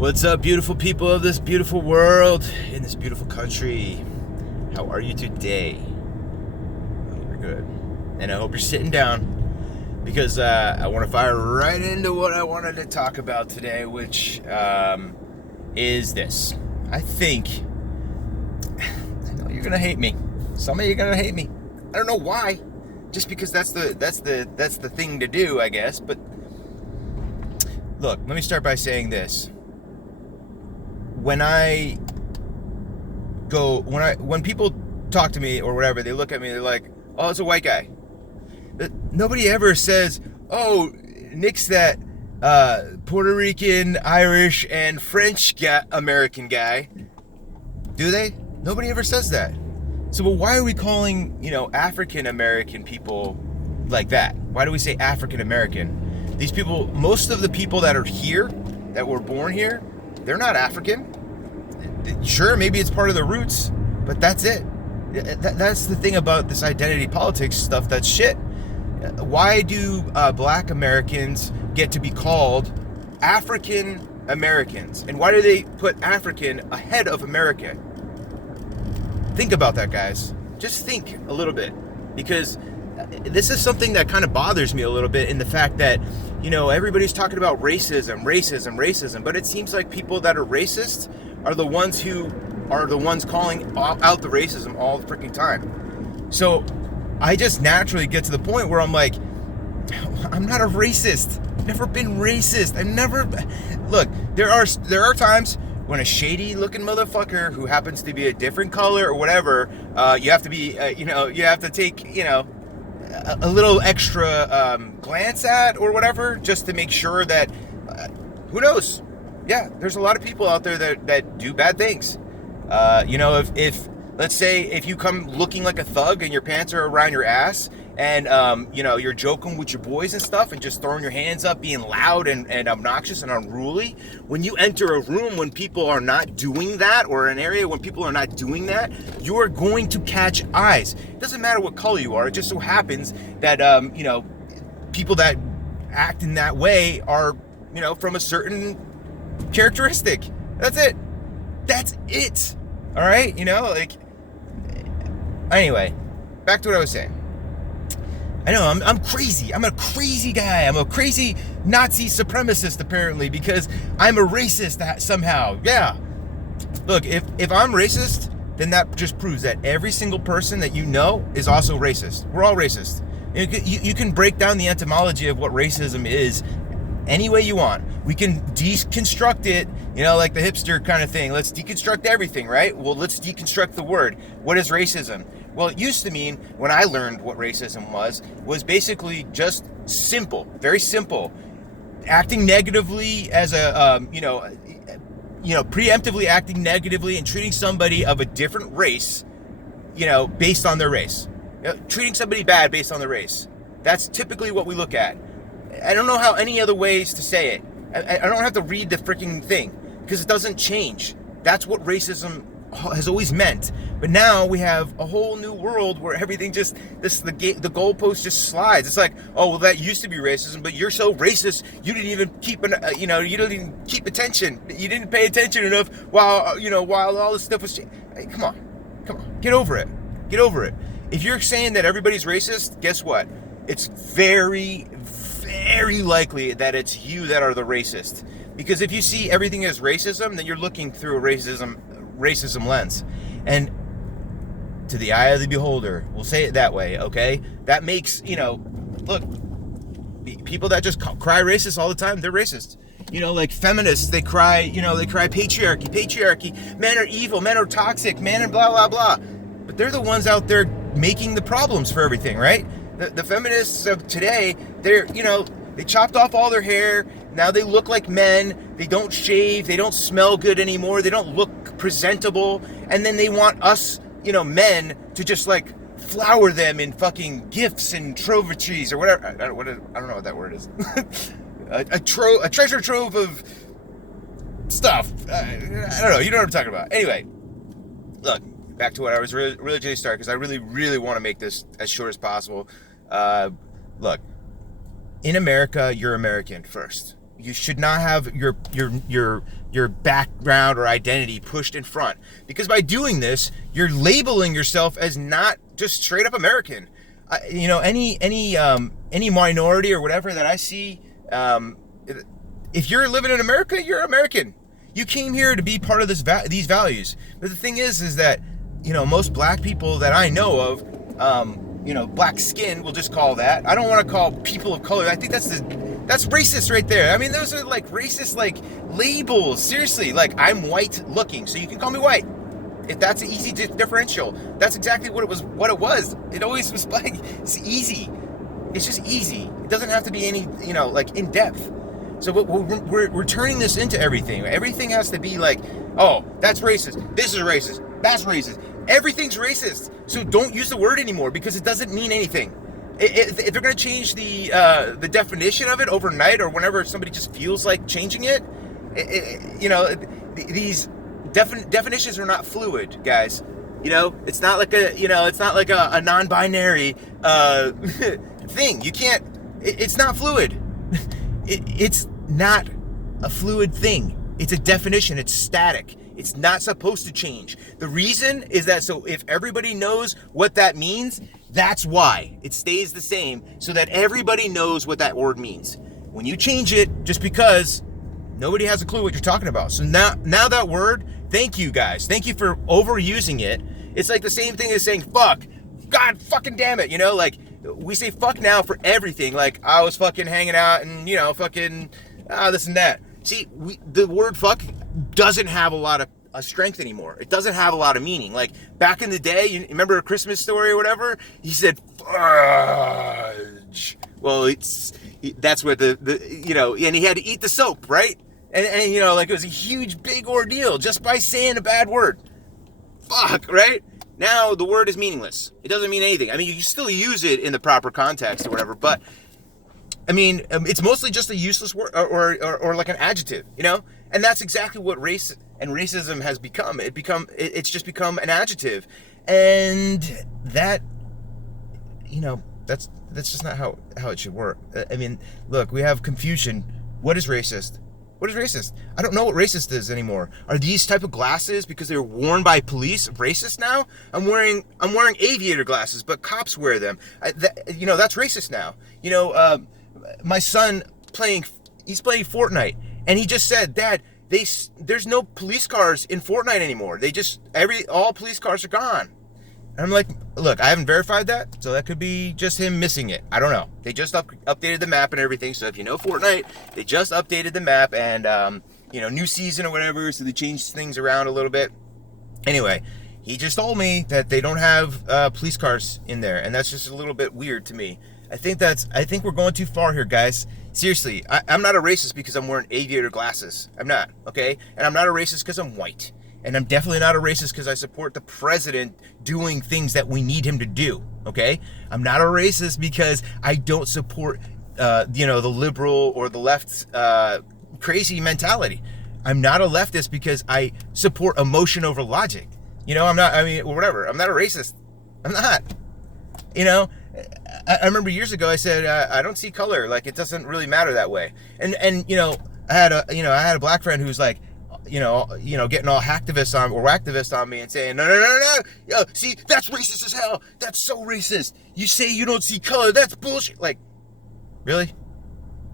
What's up, beautiful people of this beautiful world, in this beautiful country? How are you today? I hope you're good. And I hope you're sitting down, because I want to fire right into what I wanted to talk about today, which is this. I know you're going to hate me. Some of you are going to hate me. I don't know why. Just because that's the thing to do, I guess. But look, let me start by saying this. When people talk to me or whatever, they look at me, they're like, oh, it's a white guy. But nobody ever says, oh, Nick's that Puerto Rican, Irish, and French American guy. Do they? Nobody ever says that. So, but why are we calling, African American people like that? Why do we say African American? These people, most of the people that are here, that were born here, they're not African. Sure, maybe it's part of the roots, but that's it. That's the thing about this identity politics stuff. That's shit. Why do black Americans get to be called African Americans? And why do they put African ahead of American? Think about that, guys. Just think a little bit. Because this is something that kind of bothers me a little bit, in the fact that, everybody's talking about racism, but it seems like people that are racist are the ones calling out the racism all the freaking time. So I just naturally get to the point where I'm like, I'm not a racist. Never been racist. Look, there are times when a shady looking motherfucker who happens to be a different color or whatever, you have to be, you have to take, a little extra glance at or whatever, just to make sure that, who knows? Yeah, there's a lot of people out there that do bad things. If let's say if you come looking like a thug and your pants are around your ass, and you're joking with your boys and stuff and just throwing your hands up, being loud and obnoxious and unruly, when you enter a room when people are not doing that, or an area when people are not doing that, you are going to catch eyes. It doesn't matter what color you are. It just so happens that people that act in that way are from a certain characteristic. That's it. All right, anyway, back to what I was saying. I know I'm crazy. I'm a crazy guy. I'm a crazy Nazi supremacist, apparently, because I'm a racist somehow. Yeah. Look, if I'm racist, then that just proves that every single person that you know is also racist. We're all racist. You can break down the etymology of what racism is any way you want. We can deconstruct it, like the hipster kind of thing. Let's deconstruct everything, right? Well, let's deconstruct the word. What is racism? Well, it used to mean, when I learned what racism was basically just simple, very simple. Acting negatively as preemptively acting negatively and treating somebody of a different race, based on their race. Treating somebody bad based on their race. That's typically what we look at. I don't know how any other ways to say it. I don't have to read the freaking thing, because it doesn't change. That's what racism has always meant. But now we have a whole new world where everything the goalpost just slides. It's like, oh, well, that used to be racism, but you're so racist you didn't even keep you didn't even keep attention. You didn't pay attention enough while all this stuff was. Hey, come on, get over it. If you're saying that everybody's racist, guess what? It's very, very likely that it's you that are the racist. Because if you see everything as racism, then you're looking through a racism lens. And to the eye of the beholder, we'll say it that way, okay? That makes, look, people that just cry racist all the time, they're racist. Like feminists, they cry patriarchy, men are evil, men are toxic, men and blah, blah, blah. But they're the ones out there making the problems for everything, right? The feminists of today, they chopped off all their hair. Now they look like men. They don't shave. They don't smell good anymore. They don't look presentable. And then they want us, men, to just like flower them in fucking gifts and trovatries or whatever. I don't know what that word is. a treasure trove of stuff. I don't know. You know what I'm talking about. Anyway, look, back to what I was really going to start, because I really, really want to make this as short as possible. Look, in America, you're American first. You should not have your background or identity pushed in front, because by doing this, you're labeling yourself as not just straight up American. Any minority or whatever that I see, if you're living in America, you're American. You came here to be part of these values. But the thing is that, most black people that I know of, black skin, we'll just call that. I don't want to call people of color. I think that's racist right there. I mean, those are like racist like labels. Seriously, like I'm white looking, so you can call me white. If that's an easy differential, that's exactly what it was. It always was like, it's easy. It's just easy. It doesn't have to be any, like in depth. So we're turning this into everything. Everything has to be like, oh, that's racist. This is racist. That's racist. Everything's racist. So don't use the word anymore, because it doesn't mean anything. If they're going to change the definition of it overnight, or whenever somebody just feels like changing it, these definitions are not fluid, guys. It's not like a non-binary thing. You can't. It's not fluid. It's not a fluid thing. It's a definition. It's static. It's not supposed to change. The reason is that so if everybody knows what that means, that's why it stays the same, so that everybody knows what that word means. When you change it, just because nobody has a clue what you're talking about. So now that word, thank you guys. Thank you for overusing it. It's like the same thing as saying fuck. God fucking damn it. Like we say fuck now for everything. Like I was fucking hanging out and, fucking this and that. See, the word fuck doesn't have a lot of strength anymore. It doesn't have a lot of meaning. Like back in the day, you remember A Christmas Story or whatever? He said fudge. Well, that's where and he had to eat the soap, right? And it was a huge big ordeal just by saying a bad word. Fuck, right? Now the word is meaningless. It doesn't mean anything. I mean, you can still use it in the proper context or whatever, but I mean, it's mostly just a useless word or like an adjective, And that's exactly what race and racism has become. It's just become an adjective, and that, that's just not how it should work. I mean, look, we have confusion. What is racist? What is racist? I don't know what racist is anymore. Are these type of glasses, because they're worn by police, racist now? I'm wearing aviator glasses, but cops wear them. That's racist now. My son he's playing Fortnite, and he just said, Dad, there's no police cars in Fortnite anymore. All police cars are gone. And I'm like, look, I haven't verified that, so that could be just him missing it. I don't know. They just updated the map and everything, so if you know Fortnite, they just updated the map, and, new season or whatever, so they changed things around a little bit. Anyway, he just told me that they don't have police cars in there, and that's just a little bit weird to me. I think we're going too far here, guys. Seriously, I'm not a racist because I'm wearing aviator glasses. I'm not, okay? And I'm not a racist because I'm white. And I'm definitely not a racist because I support the president doing things that we need him to do, okay? I'm not a racist because I don't support, the liberal or the left's crazy mentality. I'm not a leftist because I support emotion over logic. Whatever. I'm not a racist. I'm not. I remember years ago I said I don't see color. Like it doesn't really matter that way. And I had a black friend who's like, getting all hacktivist on me and saying no, see, that's racist as hell. That's so racist. You say you don't see color. That's bullshit. Like, really?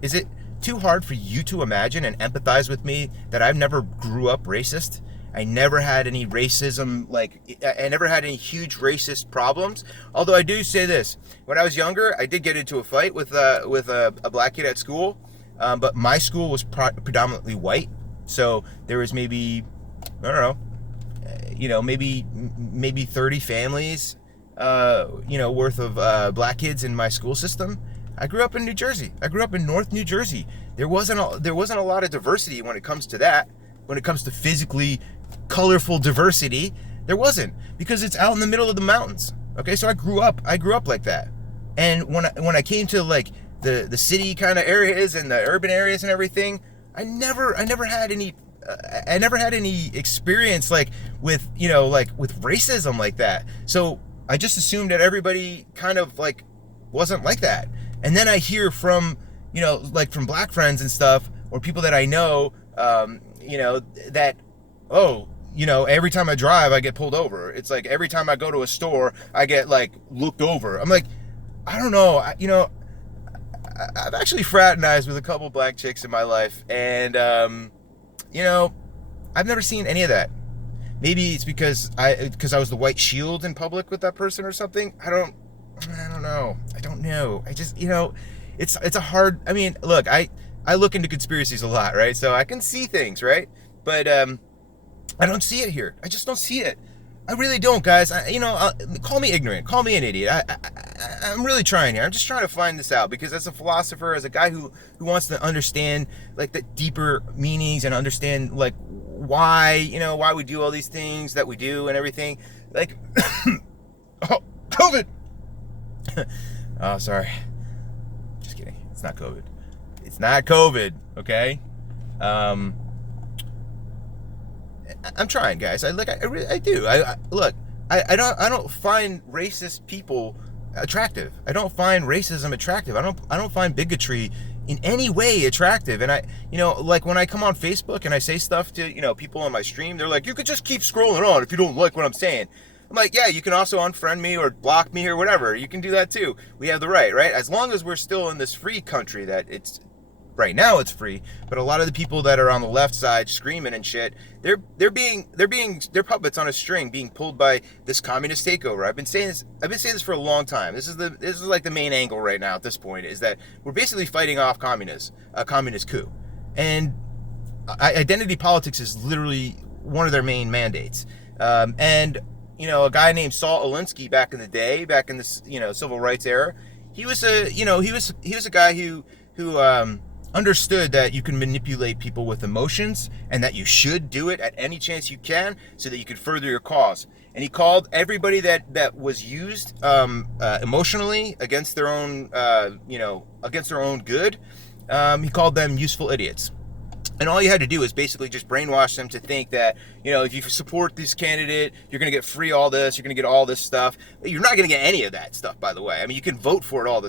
Is it too hard for you to imagine and empathize with me that I've never grew up racist? I never had any racism, I never had any huge racist problems. Although I do say this, when I was younger, I did get into a fight with a black kid at school, but my school was predominantly white, so there was maybe, I don't know, maybe 30 families, worth of black kids in my school system. I grew up in New Jersey. I grew up in North New Jersey. There wasn't a lot of diversity when it comes to that. When it comes to physically colorful diversity, there wasn't, because it's out in the middle of the mountains. Okay, so I grew up like that. And when I came to like the city kind of areas and the urban areas and everything, I never had any experience with racism like that. So I just assumed that everybody kind of wasn't like that. And then I hear from from black friends and stuff, or people that I know, that, oh, every time I drive, I get pulled over. It's like every time I go to a store, I get like looked over. I'm like, I don't know. I've actually fraternized with a couple black chicks in my life, and I've never seen any of that. Maybe it's because I was the white shield in public with that person or something. I don't know. I don't know. I just it's a hard. I mean, look, I look into conspiracies a lot, right? So I can see things, right? But I don't see it here. I just don't see it. I really don't, guys. Call me ignorant. Call me an idiot. I'm really trying here. I'm just trying to find this out, because as a philosopher, as a guy who wants to understand like the deeper meanings and understand like why we do all these things that we do and everything. Like, oh, COVID. Oh, sorry. Just kidding. It's not COVID. It's not COVID. Okay. I'm trying, guys. I do. I don't find racist people attractive. I don't find racism attractive. I don't find bigotry in any way attractive. And like when I come on Facebook and I say stuff to, people on my stream, they're like, you could just keep scrolling on if you don't like what I'm saying. I'm like, yeah, you can also unfriend me or block me or whatever. You can do that too. We have the right? As long as we're still in this free country that it's right now it's free, but a lot of the people that are on the left side screaming and shit, they're puppets on a string being pulled by this communist takeover. I've been saying this for a long time. This is like the main angle right now at this point, is that we're basically fighting off a communist coup. And identity politics is literally one of their main mandates. And a guy named Saul Alinsky back in the day, back in the civil rights era, he was a guy who understood that you can manipulate people with emotions, and that you should do it at any chance you can so that you could further your cause. And he called everybody that was used emotionally against their own good. He called them useful idiots. And all you had to do is basically just brainwash them to think that, if you support this candidate, you're going to get free all this, you're going to get all this stuff. You're not going to get any of that stuff, by the way. I mean, you can vote for it all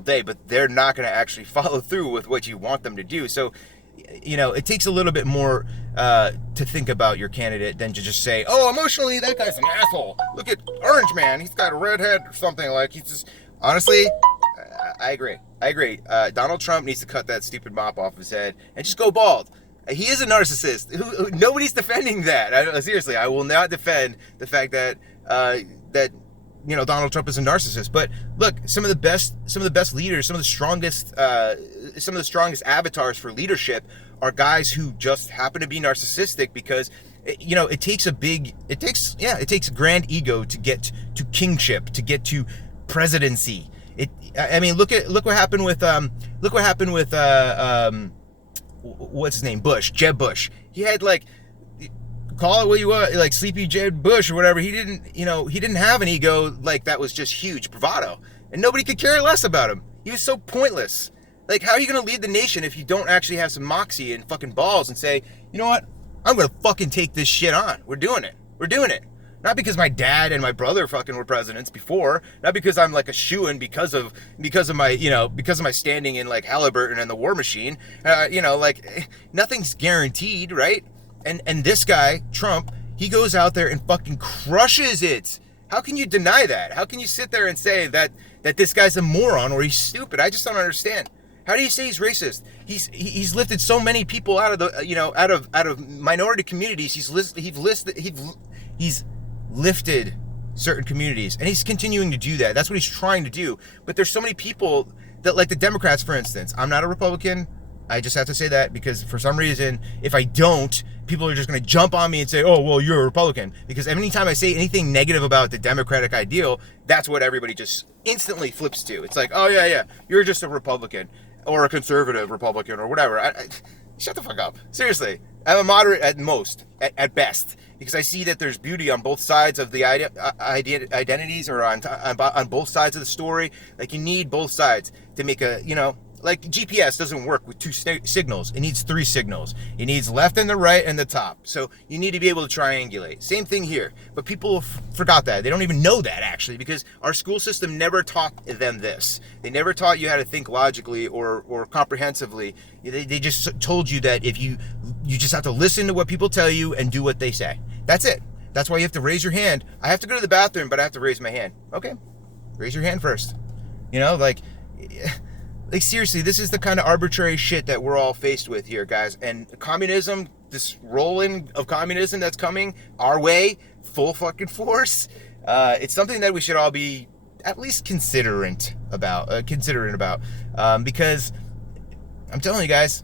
day, but they're not going to actually follow through with what you want them to do. So, it takes a little bit more to think about your candidate than to just say, oh, emotionally, that guy's an asshole. Look at Orange Man. He's got a red head or something. Like, he's just... Honestly... I agree. Donald Trump needs to cut that stupid mop off his head and just go bald. He is a narcissist. Nobody's defending that. Seriously, I will not defend the fact that Donald Trump is a narcissist. But look, some of the best leaders, some of the strongest avatars for leadership are guys who just happen to be narcissistic, because it takes a grand ego to get to kingship, to get to presidency. Look what happened with what's his name, Bush, Jeb Bush. He had call it what you want, like Sleepy Jeb Bush or whatever. He didn't have an ego like that was just huge bravado, and nobody could care less about him. He was so pointless. Like, how are you gonna lead the nation if you don't actually have some moxie and fucking balls and say, you know what, I'm gonna fucking take this shit on. We're doing it. Not because my dad and my brother fucking were presidents before. Not because I'm like a shoo-in because of my standing in like Halliburton and the War Machine. Nothing's guaranteed, right? And this guy Trump, he goes out there and fucking crushes it. How can you deny that? How can you sit there and say that this guy's a moron or he's stupid? I just don't understand. How do you say he's racist? He's lifted so many people out of the out of minority communities. He's lifted certain communities, and he's continuing to do that. That's what he's trying to do. But there's so many people that, like the Democrats, for instance. I'm not a Republican. I just have to say that, because for some reason, if I don't, people are just going to jump on me and say, oh, well, you're a Republican. Because anytime I say anything negative about the Democratic ideal, that's what everybody just instantly flips to. It's like, oh, yeah, you're just a Republican or a conservative Republican or whatever. Shut the fuck up. Seriously. I'm a moderate at most, at best, because I see that there's beauty on both sides of the identities, or on both sides of the story. Like, you need both sides to make a, like GPS doesn't work with two signals. It needs three signals. It needs left and the right and the top. So you need to be able to triangulate. Same thing here. But people forgot that. They don't even know that, actually, because our school system never taught them this. They never taught you how to think logically or comprehensively. They just told you that if you just have to listen to what people tell you and do what they say. That's it. That's why you have to raise your hand. I have to go to the bathroom, but I have to raise my hand. Okay, raise your hand first. You know, like seriously, this is the kind of arbitrary shit that we're all faced with here, guys. And communism, this rolling of communism that's coming our way, full fucking force. It's something that we should all be at least considerate about, because I'm telling you guys,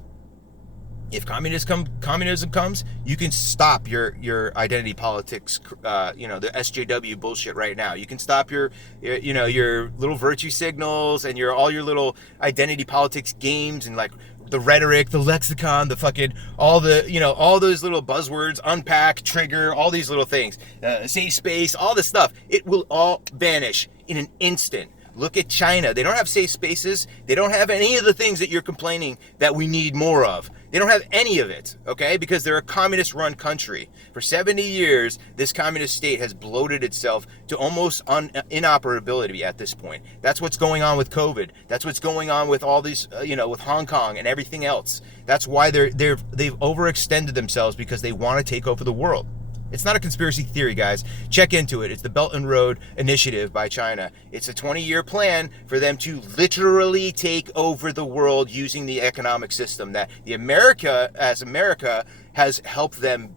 if communism comes, you can stop your identity politics, the SJW bullshit right now. You can stop your little virtue signals and all your little identity politics games and like the rhetoric, the lexicon, the fucking all those little buzzwords, unpack, trigger, all these little things, safe space, all this stuff. It will all vanish in an instant. Look at China. They don't have safe spaces. They don't have any of the things that you're complaining that we need more of. They don't have any of it, okay? Because they're a communist-run country. For 70 years, this communist state has bloated itself to almost inoperability at this point. That's what's going on with COVID. That's what's going on with all these, with Hong Kong and everything else. That's why they've overextended themselves, because they want to take over the world. It's not a conspiracy theory, guys. Check into it. It's the Belt and Road Initiative by China. It's a 20-year plan for them to literally take over the world using the economic system that America has helped them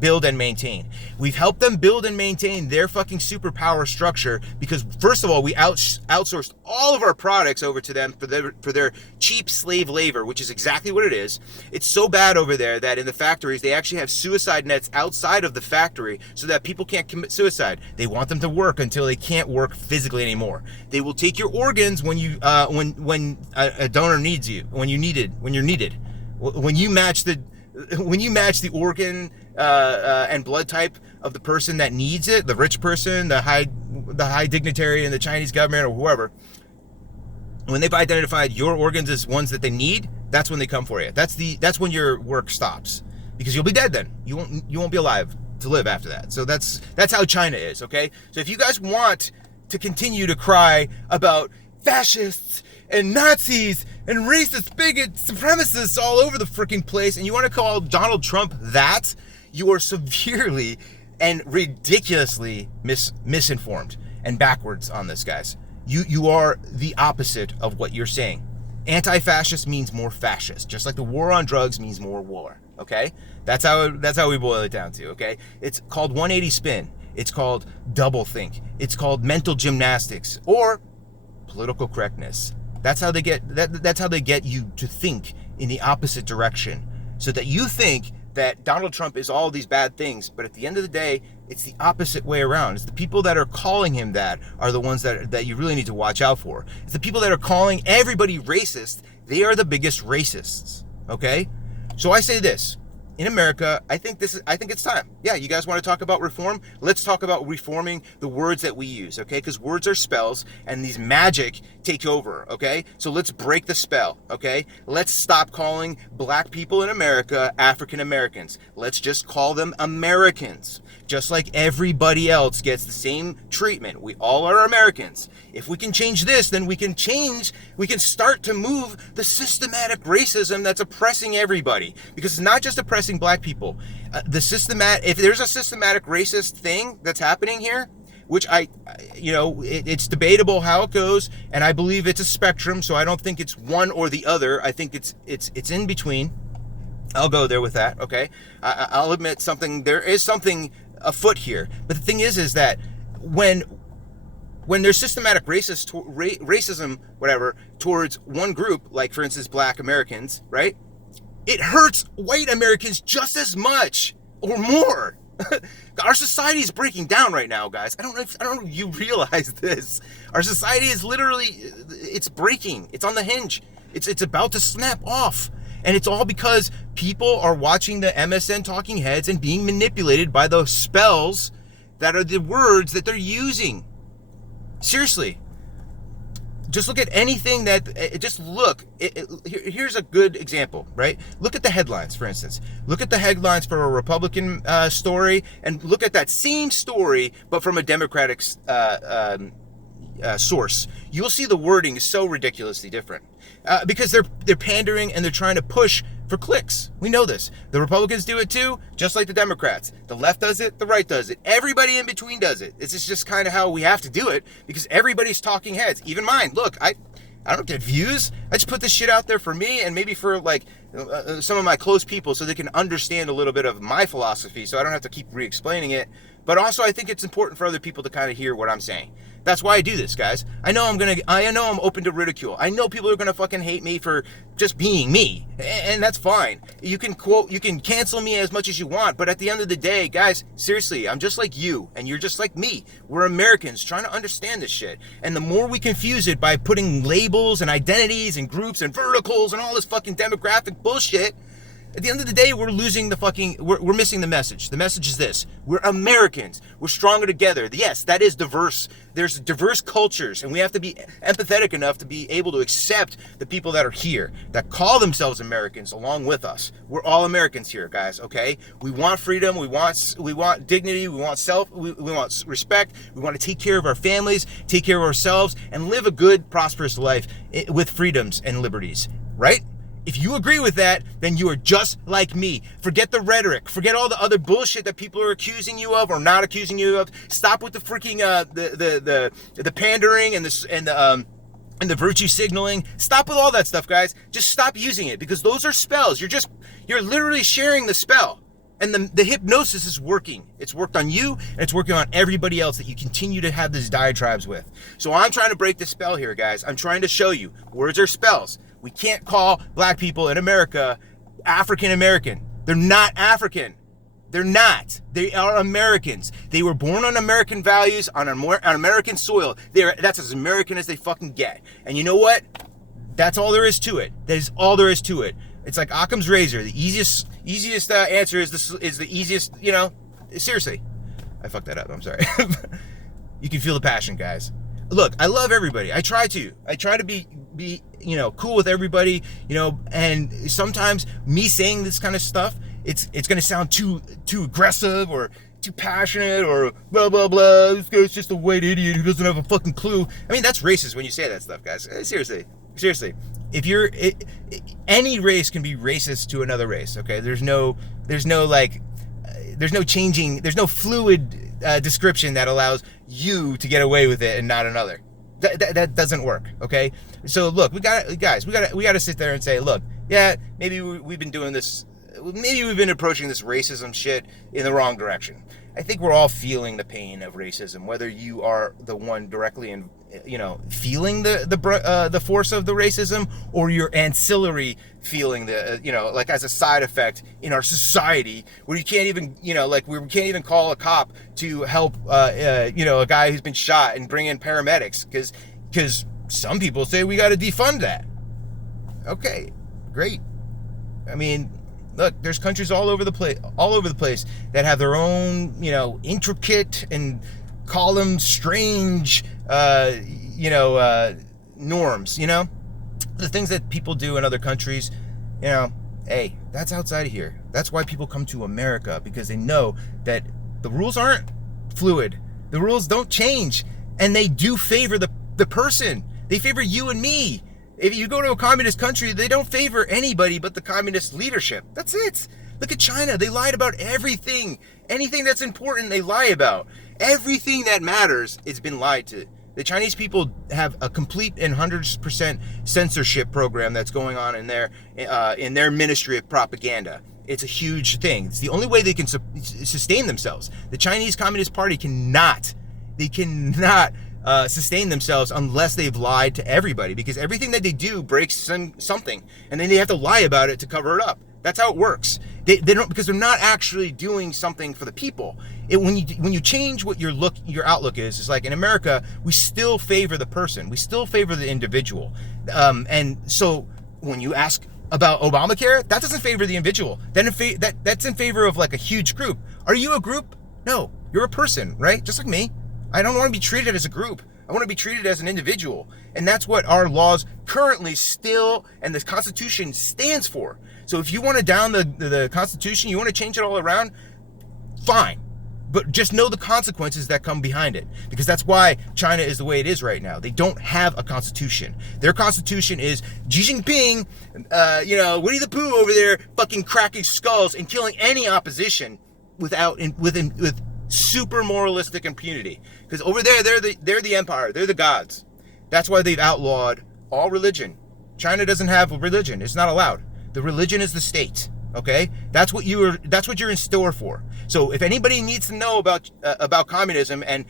build and maintain. We've helped them build and maintain their fucking superpower structure because, first of all, we outsourced all of our products over to them for their cheap slave labor, which is exactly what it is. It's so bad over there that in the factories, they actually have suicide nets outside of the factory so that people can't commit suicide. They want them to work until they can't work physically anymore. They will take your organs when a donor needs you, when you're needed. When you match the organ and blood type of the person that needs it, the rich person, the high dignitary in the Chinese government or whoever, when they've identified your organs as ones that they need, that's when they come for you. That's when your work stops, because you'll be dead then. You won't be alive to live after that. So that's how China is, okay? So if you guys want to continue to cry about fascists and Nazis and racist, bigots, supremacists all over the freaking place, and you want to call Donald Trump that, you are severely and ridiculously misinformed and backwards on this, guys. You are the opposite of what you're saying. Anti-fascist means more fascist, just like the war on drugs means more war, okay? That's how we boil it down to, okay? It's called 180 spin. It's called doublethink. It's called mental gymnastics or political correctness. That's how they get you to think in the opposite direction, so that you think that Donald Trump is all these bad things, but at the end of the day, it's the opposite way around. It's the people that are calling him that are the ones that you really need to watch out for. It's the people that are calling everybody racist. They are the biggest racists, okay? So I say this. In America, I think it's time. Yeah, you guys want to talk about reform? Let's talk about reforming the words that we use, okay? Because words are spells, and these magic take over, okay? So let's break the spell, okay? Let's stop calling black people in America African Americans. Let's just call them Americans. Just like everybody else gets the same treatment. We all are Americans. If we can change this, then we can start to move the systematic racism that's oppressing everybody. Because it's not just oppressing black people. If there's a systematic racist thing that's happening here, which it's debatable how it goes, and I believe it's a spectrum, so I don't think it's one or the other. I think it's in between. I'll go there with that, okay? I'll admit there is something afoot here. But the thing is that when there's systematic racism, whatever, towards one group, like for instance, black Americans, right? It hurts white Americans just as much or more. Our society is breaking down right now, guys. I don't know if you realize this. Our society is it's breaking. It's on the hinge. It's about to snap off. And it's all because people are watching the MSN talking heads and being manipulated by those spells that are the words that they're using. Seriously. Just look at anything just look. Here's a good example, right? Look at the headlines, for instance. Look at the headlines for a Republican story, and look at that same story, but from a Democratic source. You'll see the wording is so ridiculously different because they're pandering and they're trying to push for clicks. We know this. The Republicans do it too, just like the Democrats. The left does it, the right does it. Everybody in between does it. It's just kind of how we have to do it because everybody's talking heads. Even mine. Look, I don't get views. I just put this shit out there for me and maybe for like some of my close people so they can understand a little bit of my philosophy so I don't have to keep re-explaining it. But also I think it's important for other people to kind of hear what I'm saying. That's why I do this, guys. I know I'm open to ridicule. I know people are gonna fucking hate me for just being me, and that's fine. You can cancel me as much as you want, but at the end of the day, guys, seriously, I'm just like you, and you're just like me. We're Americans trying to understand this shit, and the more we confuse it by putting labels and identities and groups and verticals and all this fucking demographic bullshit, at the end of the day, we're missing the message. The message is this: we're Americans. We're stronger together. Yes, that is diverse. There's diverse cultures, and we have to be empathetic enough to be able to accept the people that are here, that call themselves Americans along with us. We're all Americans here, guys, okay? We want freedom. We want dignity. We want respect. We want to take care of our families, take care of ourselves, and live a good, prosperous life with freedoms and liberties, right? If you agree with that, then you are just like me. Forget the rhetoric. Forget all the other bullshit that people are accusing you of or not accusing you of. Stop with the freaking the pandering and the virtue signaling. Stop with all that stuff, guys. Just stop using it because those are spells. You're literally sharing the spell. And the hypnosis is working. It's worked on you, and it's working on everybody else that you continue to have these diatribes with. So I'm trying to break the spell here, guys. I'm trying to show you words are spells. We can't call black people in America African American. They're not African. They're not. They are Americans. They were born on American values, on American soil. That's as American as they fucking get. And you know what? That's all there is to it. That is all there is to it. It's like Occam's razor. The easiest answer is the easiest. You know, seriously. I fucked that up. I'm sorry. You can feel the passion, guys. Look, I love everybody. I try to be cool with everybody, and sometimes me saying this kind of stuff, it's going to sound too aggressive or too passionate or blah, blah, blah. This guy's just a white idiot who doesn't have a fucking clue. I mean, that's racist when you say that stuff, guys. Seriously. Any race can be racist to another race, okay? There's no fluid description that allows you to get away with it and not another. That doesn't work, okay? So look, we got to sit there and say, look, yeah, maybe we've been doing this, maybe we've been approaching this racism shit in the wrong direction. I think we're all feeling the pain of racism, whether you are the one directly feeling the force of the racism, or you're ancillary feeling like as a side effect in our society where you can't even we can't even call a cop to help a guy who's been shot and bring in paramedics because some people say we got to defund that. Okay, great. I mean, look, there's countries all over the place that have their own, intricate and call them strange, norms, the things that people do in other countries, hey, that's outside of here. That's why people come to America, because they know that the rules aren't fluid. The rules don't change, and they do favor the person. They favor you and me. If you go to a communist country, they don't favor anybody but the communist leadership. That's it. Look at China. They lied about everything. Anything that's important, they lie about. Everything that matters, it's been lied to. The Chinese people have a complete and 100% censorship program that's going on in their ministry of propaganda. It's a huge thing. It's the only way they can sustain themselves. The Chinese Communist Party cannot sustain themselves unless they've lied to everybody, because everything that they do breaks something, and then they have to lie about it to cover it up. That's how it works. They don't, because they're not actually doing something for the people. When you change what your outlook is, it's like in America, we still favor the person. We still favor the individual. And so when you ask about Obamacare, that doesn't favor the individual. That's in favor of like a huge group. Are you a group? No, you're a person, right? Just like me. I don't want to be treated as a group. I want to be treated as an individual. And that's what our laws currently still, and the Constitution stands for. So if you want to down the Constitution, you want to change it all around, fine. But just know the consequences that come behind it. Because that's why China is the way it is right now. They don't have a constitution. Their constitution is Xi Jinping, Winnie the Pooh over there fucking cracking skulls and killing any opposition with super moralistic impunity. Because over there, they're the empire. They're the gods. That's why they've outlawed all religion. China doesn't have a religion. It's not allowed. The religion is the state. Okay, that's what you're in store for. So if anybody needs to know about communism and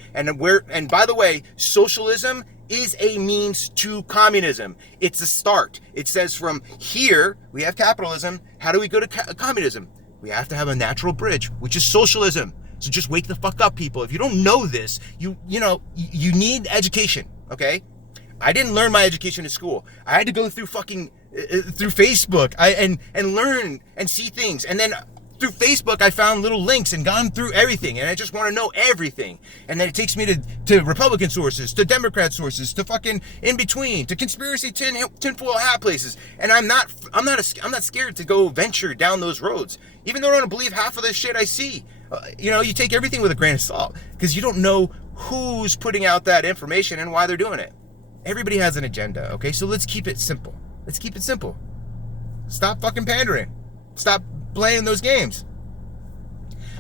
by the way, socialism is a means to communism. It's a start. It says from here we have capitalism. How do we go to communism? We have to have a natural bridge, which is socialism. So just wake the fuck up, people. If you don't know this, you need education. Okay, I didn't learn my education in school. I had to go through through Facebook and learn and see things. And then through Facebook, I found little links and gone through everything. And I just want to know everything. And then it takes me to Republican sources, to Democrat sources, to fucking in between, to conspiracy tinfoil hat places. And I'm not scared to go venture down those roads, even though I don't believe half of the shit I see. You take everything with a grain of salt because you don't know who's putting out that information and why they're doing it. Everybody has an agenda. Okay, so let's keep it simple. Let's keep it simple. Stop fucking pandering. Stop playing those games.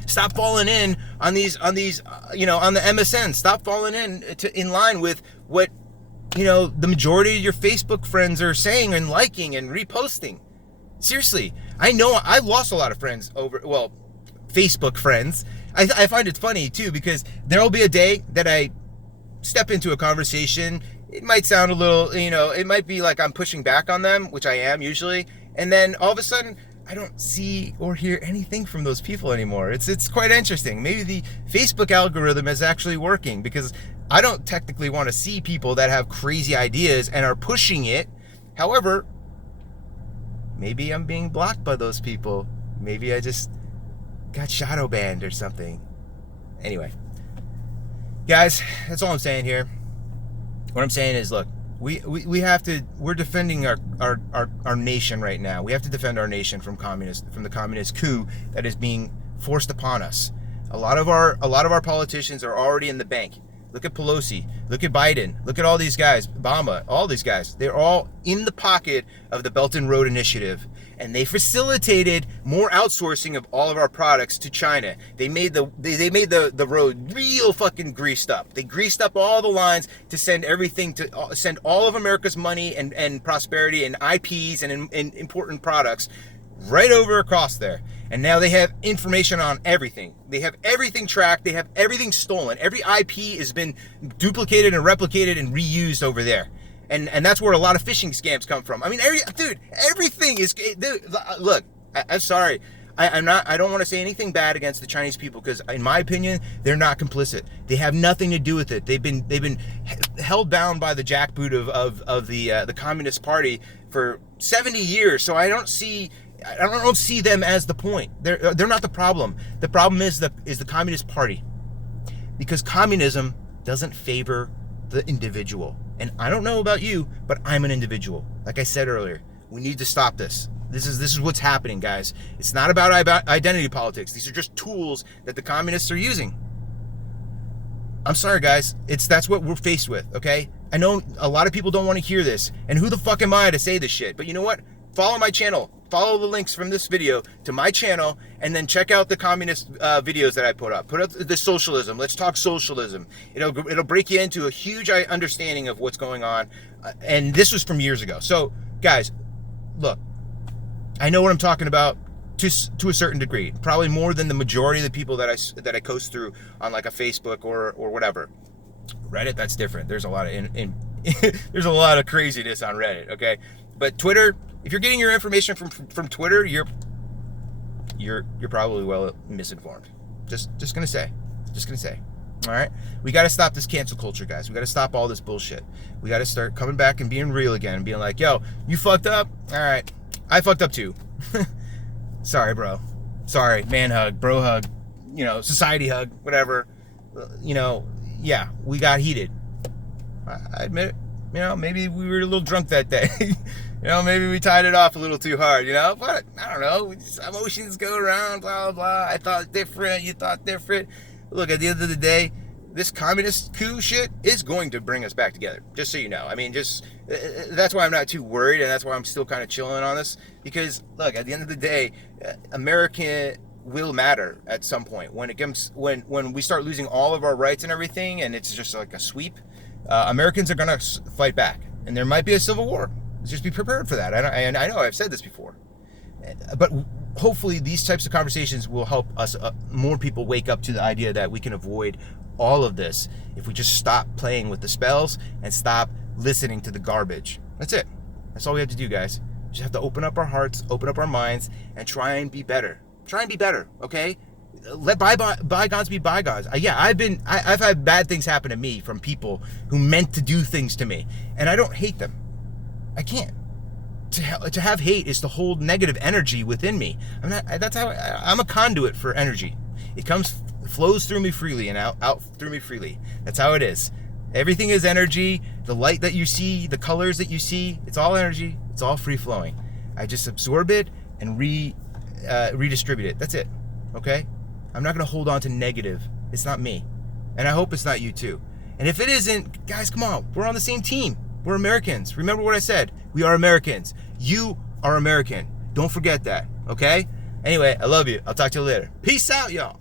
Stop falling in on the MSN. Stop falling in line with what, the majority of your Facebook friends are saying and liking and reposting. Seriously, I know I've lost a lot of friends Facebook friends. I find it funny too because there'll be a day that I step into a conversation. It might sound a little, it might be like I'm pushing back on them, which I am usually. And then all of a sudden, I don't see or hear anything from those people anymore. It's quite interesting. Maybe the Facebook algorithm is actually working because I don't technically want to see people that have crazy ideas and are pushing it. However, maybe I'm being blocked by those people. Maybe I just got shadow banned or something. Anyway, guys, that's all I'm saying here. What I'm saying is, look, we're defending our nation right now. We have to defend our nation from the communist coup that is being forced upon us. A lot of our politicians are already in the bank. Look at Pelosi, look at Biden, look at all these guys, Obama, all these guys. They're all in the pocket of the Belt and Road Initiative. And they facilitated more outsourcing of all of our products to China. They made the road real fucking greased up. They greased up all the lines to send all of America's money and prosperity and IPs and important products right over across there. And now they have information on everything. They have everything tracked. They have everything stolen. Every IP has been duplicated and replicated and reused over there. And that's where a lot of phishing scams come from. I mean, everything is. Dude, look, I'm sorry. I don't want to say anything bad against the Chinese people because, in my opinion, they're not complicit. They have nothing to do with it. They've been held bound by the jackboot of the Communist Party for 70 years. So I don't see them as the point. They're not the problem. The problem is the Communist Party, because communism doesn't favor the individual. And I don't know about you, but I'm an individual. Like I said earlier, we need to stop this. This is what's happening, guys. It's not about identity politics. These are just tools that the communists are using. I'm sorry, guys. That's what we're faced with, okay? I know a lot of people don't want to hear this. And who the fuck am I to say this shit? But you know what? Follow my channel. Follow the links from this video to my channel, and then check out the communist videos that I put up. Put up the socialism. Let's talk socialism. It'll break you into a huge understanding of what's going on. And this was from years ago. So, guys, look, I know what I'm talking about to a certain degree. Probably more than the majority of the people that I coast through on like a Facebook or whatever. Reddit, that's different. There's a lot of there's a lot of craziness on Reddit. Okay, but Twitter. If you're getting your information from Twitter, you're probably well misinformed. Just gonna say. All right, we got to stop this cancel culture, guys. We got to stop all this bullshit. We got to start coming back and being real again, and being like, yo, you fucked up. All right, I fucked up too. Sorry, bro. Sorry, man hug, bro hug, society hug, whatever. Yeah, we got heated. I admit it. Maybe we were a little drunk that day. Maybe we tied it off a little too hard, but I don't know. Emotions go around, blah, blah, blah. I thought different. You thought different. Look, at the end of the day, this communist coup shit is going to bring us back together. Just so you know. That's why I'm not too worried, and that's why I'm still kind of chilling on this. Because, look, at the end of the day, American will matter at some point. When we start losing all of our rights and everything, and it's just like a sweep, Americans are going to fight back. And there might be a civil war. Just be prepared for that. I know I've said this before. But hopefully these types of conversations will help us, more people wake up to the idea that we can avoid all of this if we just stop playing with the spells and stop listening to the garbage. That's it. That's all we have to do, guys. We just have to open up our hearts, open up our minds, and try and be better. Try and be better, okay? Let bygones be bygones. I've had bad things happen to me from people who meant to do things to me, and I don't hate them. I can't. To have hate is to hold negative energy within me. I'm a conduit for energy. It flows through me freely and out through me freely. That's how it is. Everything is energy. The light that you see, the colors that you see, it's all energy. It's all free flowing. I just absorb it and redistribute it. That's it. Okay? I'm not going to hold on to negative. It's not me. And I hope it's not you too. And if it isn't, guys, come on. We're on the same team. We're Americans. Remember what I said. We are Americans. You are American. Don't forget that. Okay? Anyway, I love you. I'll talk to you later. Peace out, y'all.